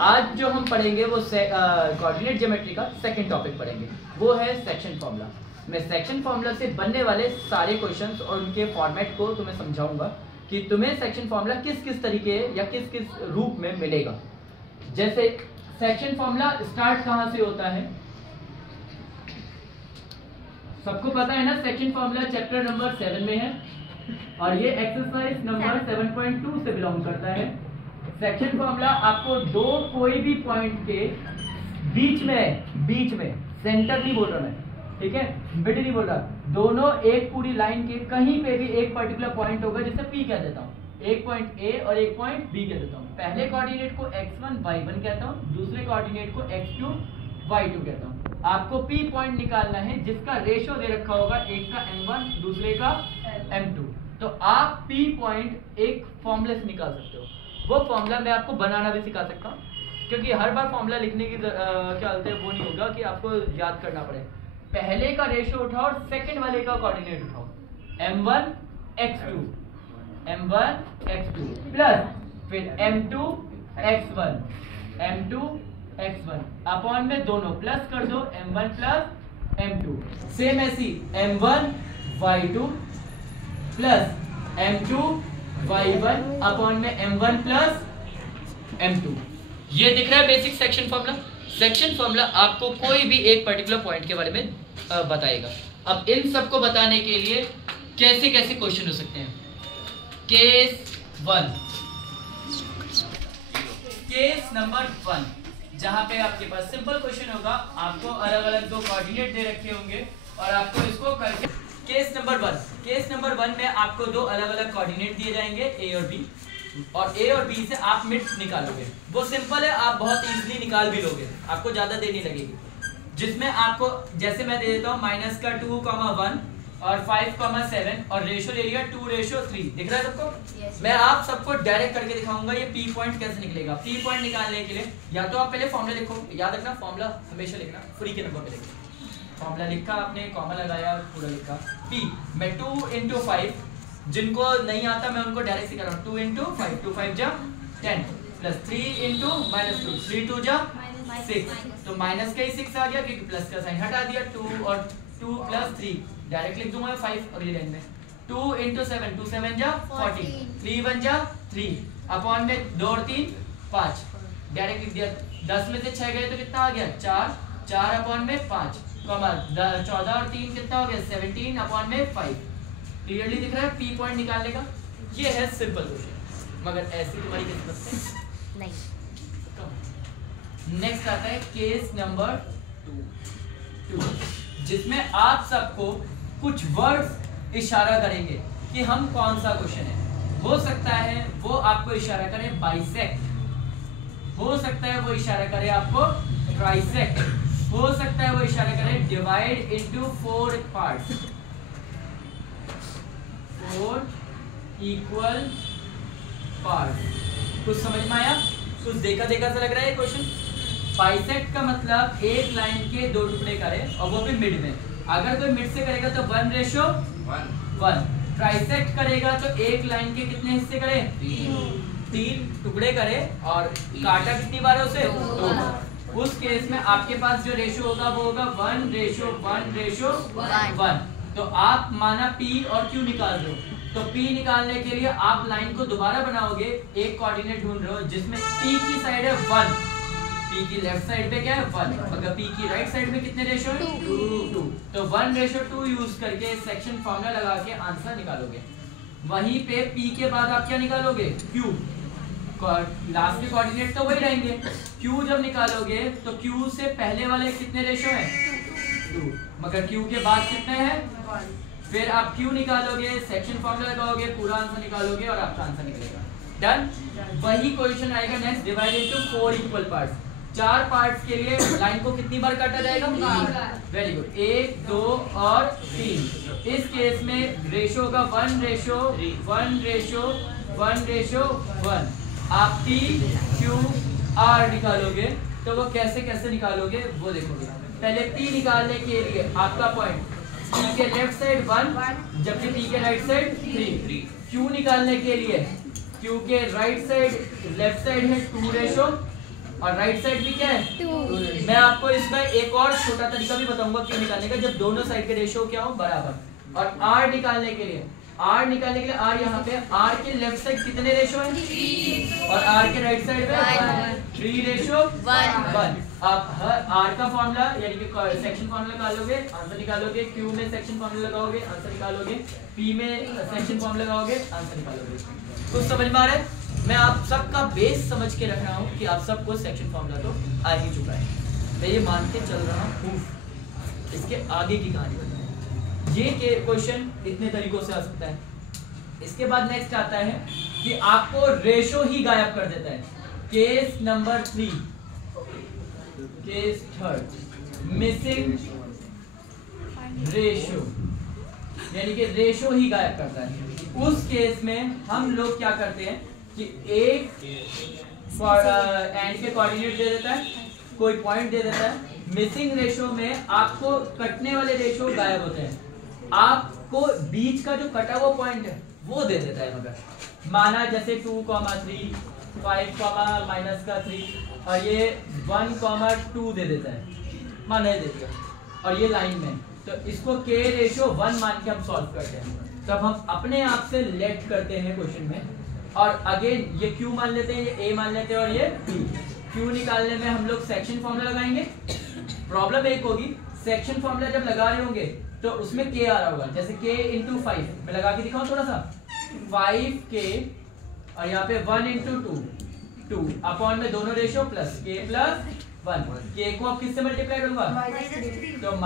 आज जो हम पढ़ेंगे वो कोऑर्डिनेट ज्योमेट्री का सेकंड टॉपिक पढ़ेंगे, वो है सेक्शन फॉर्मूला। मैं सेक्शन फॉर्मूला से बनने वाले सारे क्वेश्चंस और उनके फॉर्मेट को तुम्हें समझाऊंगा कि तुम्हें सेक्शन फॉर्मूला किस किस तरीके या किस किस रूप में मिलेगा। जैसे सेक्शन फॉर्मूला स्टार्ट कहाँ से होता है, सबको पता है ना। सेक्शन फॉर्मूला चैप्टर नंबर 7 में है और ये एक्सरसाइज नंबर 7.2 से बिलोंग करता है। सेक्शन फॉर्मूला आपको दो कोई भी पॉइंट के बीच में सेंटर नहीं बोल रहा मैं, ठीक है, मिड नहीं बोल रहा, दोनों एक पूरी लाइन के कहीं पे भी एक पर्टिकुलर पॉइंट होगा जिसे P कह देता हूँ, एक पॉइंट A और एक पॉइंट B कह देता हूँ। पहले कोऑर्डिनेट को x1 y1 कहता हूँ, दूसरे कोऑर्डिनेट को x2 y2 कहता हूँ। आपको P पॉइंट निकालना है जिसका रेशियो दे रखा होगा, एक का m1 दूसरे का m2। तो आप P पॉइंट एक फॉर्मूले से निकाल सकते हो। वो फॉर्मूला मैं आपको बनाना भी सिखा सकता हूँ, क्योंकि हर बार फॉर्मूला लिखने की क्या बोलते हैं वो नहीं होगा कि आपको याद करना पड़े। पहले का रेशियो उठाओ और सेकंड वाले का कोऑर्डिनेट उठाओ, m1 x2 प्लस फिर m2 x1 अपॉन में दोनों प्लस कर दो, m1 प्लस m2। सेम ऐसी m1 y2 plus m2 y1 upon में m1 प्लस m2। ये दिख रहा है basic section formula. Section formula आपको कोई भी एक पर्टिकुलर पॉइंट के बारे में बताएगा। अब इन सबको बताने के लिए कैसे कैसे क्वेश्चन हो सकते हैं। केस नंबर 1, जहां पे आपके पास सिंपल क्वेश्चन होगा, आपको अलग अलग दो कोऑर्डिनेट दे रखे होंगे और आपको इसको करके केस नंबर 1 में आपको दो अलग अलग कोऑर्डिनेट दिए जाएंगे A और B, और A और B से आप मिड निकालोगे। वो सिंपल है, आप बहुत इजीली निकाल भी लोगे, आपको ज्यादा देर नहीं लगेगी। जिसमें आपको जैसे मैं दे देता हूँ -2,1 और 5,7 और रेशियो ले लिया 2:3। दिख रहा है सबको? yes. मैं आप सबको डायरेक्ट करके दिखाऊंगा ये P पॉइंट कैसे निकलेगा। P पॉइंट निकालने के लिए या तो आप पहले फॉर्मूला लिखो, याद रखना फॉर्मूला हमेशा लिखना, फ्री के नंबर पे लिखना। फॉर्मूला लिखा आपने, कॉमा लगाया, पूरा लिखा P। मैं 2 × 5, जिनको नहीं आता मैं उनको डायरेक्ट सिखा रहा हूँ। 2 × 5, 2 5 जा 10 प्लस 3 × -2, 3 2 जा 6। तो माइनस का ही 6 आ गया क्योंकि प्लस का साइन हटा दिया। 2 और 2 प्लस 3 डायरेक्ट लिख दूंगा 5 अगली लाइन में। 2 × 7, 2 7 जा 14, 3 1 जा 3 अपॉन में 2 और 3 5 डायरेक्ट लिख दिया। 10 में से 6 गए तो कितना आ गया 4 अपॉन में 5, 14 और 3 कितना हो गया 17 अपॉन में 5। क्लियरली दिख रहा है P पॉइंट निकालने का। ये है सिंपल क्वेश्चन, मगर ऐसी तुम्हारी किस्मत से नहीं। नेक्स्ट आता है केस नंबर 2, जिसमें आप सबको कुछ वर्ड्स इशारा करेंगे कि हम कौन सा क्वेश्चन है। हो सकता है वो आपको इशारा करे बाइसेक्ट, हो सकता है वो इशारा करे आपको ट्राइसेक्ट, हो सकता है वो इशारा करे divide into 4 parts, 4 equal parts. कुछ समझ में आया? कुछ देखा सा लग रहा है क्वेश्चन। बाइसेक्ट का मतलब एक लाइन के दो टुकड़े करे और वो भी मिड में। अगर कोई मिड से करेगा तो 1:1। ट्राइसेक्ट करेगा तो एक लाइन के कितने हिस्से करे, 3 टुकड़े करे और काटा कितनी बार उसे 2 बार। उस केस में आपके पास जो रेशियो होगा वो होगा 1:1:1। तो आप माना P और Q निकाल रहे हो, तो P निकालने के लिए आप लाइन को दोबारा बनाओगे, एक कोऑर्डिनेट ढूंढ रहे हो जिसमें P की साइड है 1, P की लेफ्ट साइड पे क्या है 1, मगर P की राइट साइड में कितने रेशियो है 2। तो 1:2 यूज करके सेक्शन फॉर्मूला लगा के आंसर निकालोगे। वहीं पे P के बाद आप क्या निकालोगे Q, लास्ट के कोऑर्डिनेट तो वही रहेंगे। Q जब निकालोगे तो Q से पहले वाले कितने रेशियो है 2, मगर Q के बाद कितने हैं 1। फिर आप Q निकालोगे, सेक्शन फॉर्मूला लगाओगे, पूरा आंसर निकालोगे और आपका आंसर निकलेगा। डन। वही क्वेश्चन आएगा next, divide into 4 equal parts. 4 parts के लिए लाइन को कितनी बार काटा जाएगा? वेरी गुड, 1 2 और 3। इस केस में रेशियो होगा 1:1:1। आप P Q R निकालोगे तो वो कैसे कैसे निकालोगे वो देखोगे। पहले P निकालने के लिए आपका पॉइंट P के लेफ्ट साइड 1 जबकि P के राइट साइड 3। Q निकालने के लिए Q के राइट साइड लेफ्ट साइड है 2:1 और राइट साइड भी क्या है 2। मैं आपको इसका एक और छोटा तरीका भी बताऊंगा क्यों निकालने का, जब दोनों साइड के रेशियो क्या हो बराबर। और r निकालने के लिए r यहाँ पे r के लेफ्ट साइड कितने रेशियो है और r के राइट साइड में 3:1। आप हर r का फॉर्मूला यानी कि सेक्शन फॉर्मूला निकालोगे आंसर निकालोगे, q में सेक्शन फॉर्मूला लगाओगे आंसर निकालोगे, p में सेक्शन फॉर्मूला लगाओगे आंसर निकालोगे। कुछ समझ में आ रहा है? मैं आप सबका बेस समझ के रख रहा हूँ कि आप सबको सेक्शन फॉर्मूला तो आ ही चुका है, मैं ये मान के चल रहा हूँ। इसके आगे की कहानी बताएं। ये के क्वेश्चन इतने तरीकों से आ सकता है। इसके बाद नेक्स्ट आता है कि आपको रेशो ही गायब कर देता है। Case number 3, case third, missing ratio, यानी कि रेशो ही गायब करता है। उस केस में हम लोग क्या करते हैं कि एक एंड के कोऑर्डिनेट दे देता है, कोई पॉइंट दे देता है। मिसिंग रेशो में आपको कटने वाले रेशो गायब होते हैं, आपको बीच का जो कटा हुआ पॉइंट है वो दे देता है। मगर माना जैसे 2,3, 5,-3 और ये 1,2 दे देता है, माना दे दिया और ये लाइन में, तो इसको k रेशो 1 मान के हम सॉल्व करते हैं। तब हम अपने आप से लेट करते हैं क्वेश्चन में, और अगेन ये q मान लेते हैं, ये a मान लेते हैं और ये p। q निकालने में हम लोग सेक्शन फॉर्मूला लगाएंगे। प्रॉब्लम एक होगी, सेक्शन फॉर्मूला जब लगा रहे होंगे तो उसमें k आ रहा होगा, जैसे k × 5 मैं लगा के दिखाऊं थोड़ा सा, 5k और यहाँ पे 1 × 2 अपॉन में दोनों रेशियो प्लस k + 1। k को अब किससे मल्टीप्लाई करूंगा तो